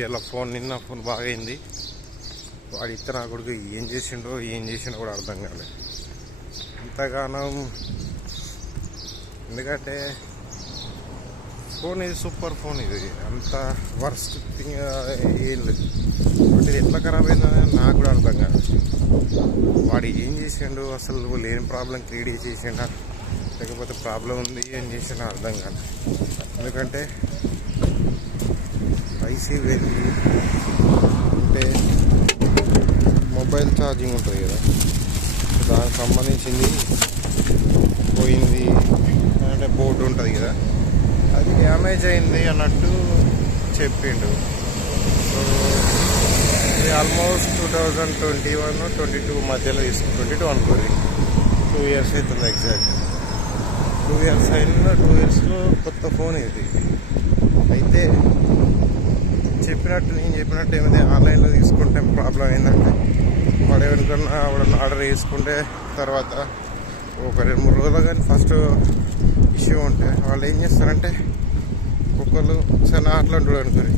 ఇలా ఫోన్ నిన్న ఫోన్ బాగా అయింది వాడి ఇతర నా కొడుకు ఏం చేసిండో ఏం చేసిండో కూడా అర్థం కాలేదు అంతగానం ఎందుకంటే ఫోన్ ఇది సూపర్ ఫోన్ ఇది. అంత వర్స్ట్ థింగ్ ఏం లేదు. బట్ ఇది ఎట్లా ఖరాబ్ అయిందని నాకు కూడా అర్థం కాదు వాడు ఏం చేసిండు అసలు లేని ప్రాబ్లం క్రియేట్ చేసిండా లేకపోతే ప్రాబ్లం ఉంది ఏం చేసినా అర్థం కాదు ఎందుకంటే ఐసీ వెళ్ళి అంటే మొబైల్ ఛార్జింగ్ ఉంటుంది కదా. దానికి సంబంధించింది పోయింది అంటే బోర్డు ఉంటుంది కదా. అది డ్యామేజ్ అయింది అన్నట్టు చెప్పిండు. సో ఇది almost two thousand twenty one twenty two మధ్యలో తీసుకు ట్వంటీ టూ అనుకోండి. టూ ఇయర్స్ అవుతుంది ఎగ్జాక్ట్. టూ ఇయర్స్ అయిన టూ ఇయర్స్లో కొత్త ఫోన్ ఇది. అయితే చెప్పినట్టు నేను చెప్పినట్టు ఏమైతే ఆన్లైన్లో తీసుకుంటే ప్రాబ్లం ఏంటంటే వాడు ఎవరికన్నా ఎవడన్నా ఆర్డర్ చేసుకుంటే తర్వాత ఒక రెండు మూడు రోజులు కానీ ఫస్ట్ ఇష్యూ ఉంటే వాళ్ళు ఏం చేస్తారంటే కుక్కలు సరే అట్లా ఉంటాడు అనుకోని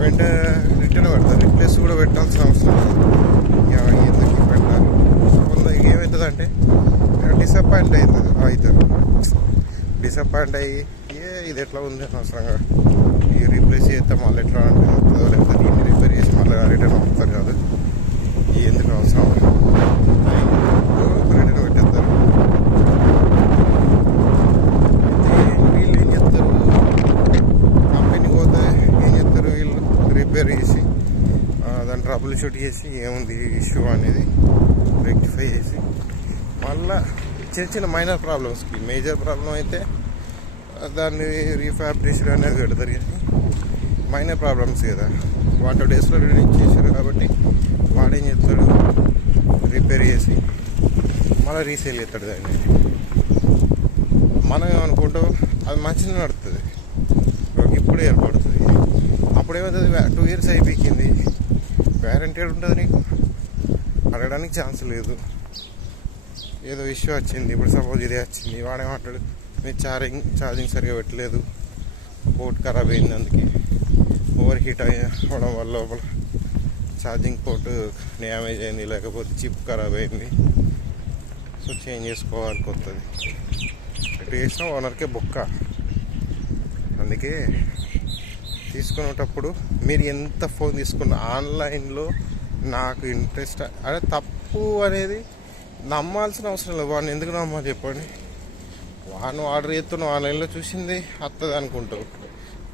వెంటనే రిటర్న్ పెడతారు. రిప్లేస్ కూడా పెట్టాల్సిన అవసరం లేదు. ఎందుకు పెట్టాలి కొంత ఏమవుతుందంటే డిసప్పాయింట్ అవుతుంది అవుతారు. డిసప్పాయింట్ అయ్యి ఇది ఎట్లా ఉంది అనవసరంగా? ఇది రీప్లేస్ చేస్తే మళ్ళీ ఎట్లా అంటే వస్తుందో లేకపోతే దీన్ని రిపేర్ చేసి మళ్ళీ రిటర్న్ అవుతారు కాదు. ఇది ఎందుకు అవసరం? రిటర్న్ పెట్టేస్తారు. వీళ్ళు ఏం చేస్తారు? కంపెనీకి పోతే ఏం చేస్తారు వీళ్ళు? రిపేర్ చేసి దాన్ని ట్రబుల్ షూట్ చేసి ఏముంది ఇష్యూ అనేది రెక్టిఫై చేసి మళ్ళీ చిన్న చిన్న మైనర్ ప్రాబ్లమ్స్కి మేజర్ ప్రాబ్లం అయితే దాన్ని రీఫాబ్రికేషన్ అనేది పెడతారు కానీ మైనర్ ప్రాబ్లమ్స్ కదా. వన్ టూ డేస్లో చేశారు కాబట్టి వాడేం చేస్తాడు? రిపేర్ చేసి మళ్ళీ రీసేల్ చేస్తాడు దాన్ని. మనం ఏమనుకుంటాం? అది మంచిగా నడుస్తుంది. ఇప్పుడు ఏర్పడుతుంది. అప్పుడు ఏమవుతుంది? టూ ఇయర్స్ అయిపోయింది. వ్యారంటీ ఉంటుంది నీకు? అడగడానికి ఛాన్స్ లేదు. ఏదో ఇష్యూ వచ్చింది. ఇప్పుడు సపోజ్ ఇదే వచ్చింది. వాడేమంటాడు మీరు ఛార్జింగ్ ఛార్జింగ్ సరిగా పెట్టలేదు. పోర్ట్ ఖరాబ్ అయింది అందుకే ఓవర్ హీట్ అవ్వడం వల్ల లోపల ఛార్జింగ్ పోర్ట్ డ్యామేజ్ అయింది లేకపోతే చిప్ ఖరాబ్ అయింది. సో చేంజ్ చేసుకోవాలి కొత్తది. ఇటు చేసినా ఓనర్కే బొక్క. అందుకే తీసుకునేటప్పుడు మీరు ఎంత ఫోన్ తీసుకున్న ఆన్లైన్లో నాకు ఇంట్రెస్ట్ అదే తప్పు అనేది నమ్మాల్సిన అవసరం లేదు. వాడిని ఎందుకు నమ్మాలి చెప్పండి? వాను ఆర్డర్ చేస్తున్నావు ఆన్లైన్లో చూసింది వస్తుంది అనుకుంటావు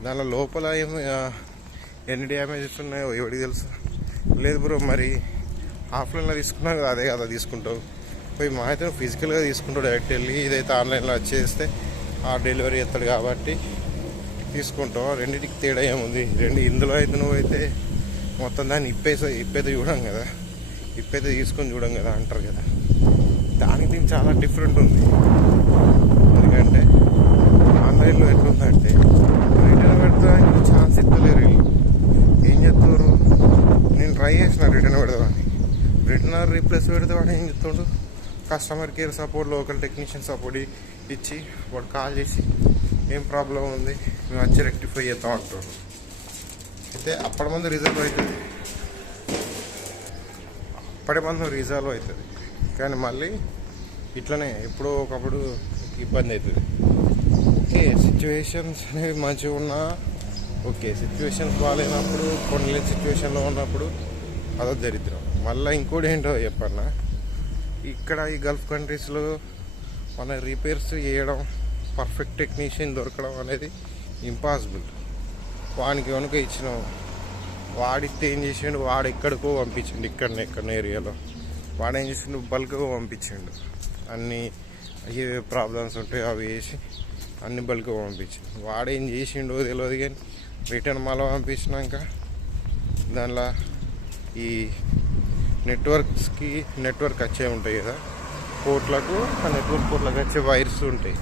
దాని లోపల ఏం ఎన్ని డ్యామేజెస్ ఉన్నాయో ఎవరికి తెలుసు. లేదు బ్రో మరి ఆఫ్లైన్లో తీసుకున్నావు కదా అదే కదా తీసుకుంటావు. పోయి మా అయితే ఫిజికల్గా తీసుకుంటావు డైరెక్ట్ వెళ్ళి ఇదైతే ఆన్లైన్లో వచ్చేస్తే ఆ డెలివరీ చేస్తాడు కాబట్టి తీసుకుంటావు. రెండింటికి తేడా ఏముంది? రెండు ఇందులో అయితే నువ్వైతే మొత్తం దాన్ని ఇప్పేసే ఇప్పైతే చూడం కదా. ఇప్పైతే తీసుకొని చూడం కదా అంటారు కదా. దానికి దీనికి చాలా డిఫరెంట్ ఉంది. ఎందుకంటే ఆన్లైన్లో ఎట్లుందంటే రిటర్న్ పెడతానికి ఛాన్స్ ఇస్తలేరు వీళ్ళు. ఏం చెప్తారు నేను ట్రై చేసిన రిటర్న్ పెడదామని. రిటర్న్ రీప్లేస్ పెడదామని ఏం చెప్తాడు? Customer care support local technician support ఇచ్చి వాడు కాల్ చేసి ఏం ప్రాబ్లం ఉంది? మేము వచ్చి రెక్టిఫై చేద్దాం అంటారు అయితే అప్పటి ముందు రిజర్వ్ అవుతుంది. అప్పటి మందు రిజర్వ్ అవుతుంది. కానీ మళ్ళీ ఇట్లనే ఎప్పుడో ఒకప్పుడు ఇబ్బంది అవుతుంది. ఓకే సిచ్యువేషన్స్ అనేవి మంచిగా ఉన్నా ఓకే సిచ్యువేషన్స్ బాగాలేనప్పుడు కొన్ని సిచ్యువేషన్లో ఉన్నప్పుడు అదో దరిద్రం. మళ్ళీ ఇంకోటి ఏంటో చెప్పన్నా ఇక్కడ ఈ గల్ఫ్ కంట్రీస్లో మన రిపేర్స్ చేయడం పర్ఫెక్ట్ టెక్నీషియన్ దొరకడం అనేది ఇంపాసిబుల్ వానికి కనుక ఇచ్చినాం వాడిస్తే ఏం చేసిండు వాడు ఎక్కడికో పంపించిండు ఇక్కడనే ఎక్కడ ఏరియాలో వాడు ఏం చేసిండు బల్క్గా పంపించిండు. అన్నీ ఏ ప్రాబ్లమ్స్ ఉంటాయో అవి వేసి అన్ని బల్క్గా పంపించిండు వాడేం ఏం చేసిండో తెలియదు కానీ రిటర్న్ మళ్ళీ పంపించినాక దానిలో ఈ నెట్వర్క్స్కి నెట్వర్క్ వచ్చే ఉంటాయి కదా పోర్ట్లకు ఆ నెట్వర్క్ పోర్ట్లకు వచ్చే వైర్స్ ఉంటాయి.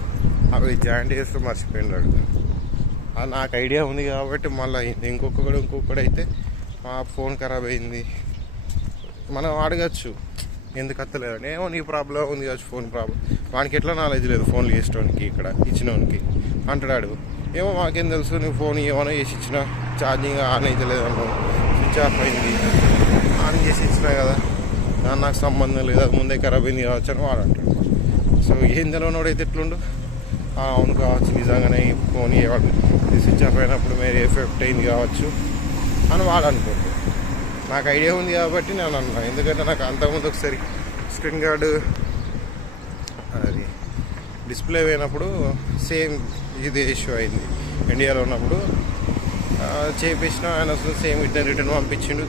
అవి జాయింట్ చేస్తూ మర్చిపోయినాడు నాకు ఐడియా ఉంది కాబట్టి మళ్ళీ అయింది ఇంకొకడు ఇంకొకడు అయితే మా ఫోన్ ఖరాబ్ అయింది. మనం అడగచ్చు. ఎందుకు అత్తలేదని ఏమో నీ ప్రాబ్లం ఉంది కావచ్చు ఫోన్ ప్రాబ్లం వానికి ఎట్లా నాలెడ్జ్ లేదు ఫోన్లు చేసేటోనికి ఇక్కడ ఇచ్చినోనికి. అంటాడు ఏమో మాకేం తెలుసు నువ్వు ఫోన్ ఏమైనా చేసి ఇచ్చిన ఛార్జింగ్ ఆన్ అయితే లేదన్నావు స్విచ్ ఆఫ్ అయింది. ఆన్ చేసి ఇచ్చినా కదా దాని నాకు సంబంధం లేదు అది ముందే ఖరాబ్ అయింది కావచ్చు అని వాడు అంటాడు. సో ఏం తెలియనోడు అయితే ఎట్లుండు? అవును కావచ్చు నిజంగానే ఫోన్ ఇవ్వండి. స్విచ్ ఆఫ్ అయినప్పుడు మీరు ఎఫెక్ట్ అయింది కావచ్చు అని వాడు అనుకుంటాడు. నాకు ఐడియా ఉంది కాబట్టి నేను అన్నా. ఎందుకంటే నాకు అంతకుముందు ఒకసారి స్క్రీన్ గార్డు అది డిస్ప్లే పోయినప్పుడు సేమ్ ఇది ఇష్యూ అయింది. ఇండియాలో ఉన్నప్పుడు చేపించిన ఆయన వస్తుంది సేమ్ రిటర్న్ రిటర్న్ పంపించిండు.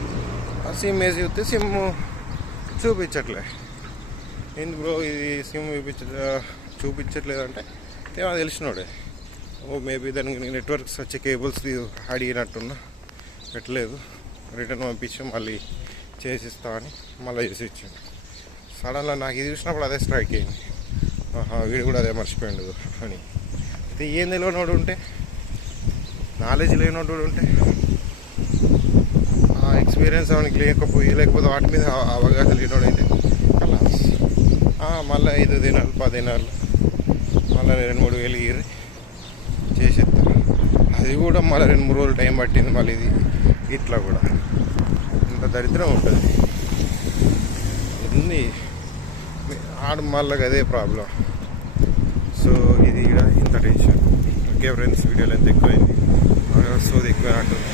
ఆ సిమ్ వేసి చూస్తే సిమ్ చూపించట్లే. ఎందుకు బ్రో ఇది సిమ్ చూపించ చూపించట్లేదు అంటే ఏమో తెలిసినోడే. ఓ మేబీ దానికి నెట్వర్క్స్ వచ్చే కేబుల్స్ అడిగినట్టున్నా పెట్టలేదు. రిటర్న్ పంపించి మళ్ళీ చేసిస్తా అని మళ్ళీ చేసి ఇచ్చాడు. సడన్గా నాకు ఇది చూసినప్పుడు అదే స్ట్రైక్ అయింది. ఆహా వీడు కూడా అదే మర్చిపోయిండు అని. అయితే ఏం తెలియనోడు ఉంటే నాలెడ్జ్ లేనోడు ఉంటే ఆ ఎక్స్పీరియన్స్ అవనికి లేకపోయి లేకపోతే వాటి మీద అవగాహన లేనోడైతే కలాస్. మళ్ళీ ఐదు దినాలు పది దినాలు మళ్ళీ రెండు మూడు వేలు ఇరి చేసేస్తాను అది కూడా మళ్ళీ రెండు మూడు రోజులు టైం పట్టింది మళ్ళీ ఇది. ఇట్లా కూడా. అంత దరిద్రం ఉంటుంది. ఉంది ఆడ మళ్ళీ అదే ప్రాబ్లం. సో ఇది ఇంత టెన్షన్. ఓకే ఫ్రెండ్స్ వీడియోలు ఎంత ఎక్కువైంది? సోది ఎక్కువ అంటుంది.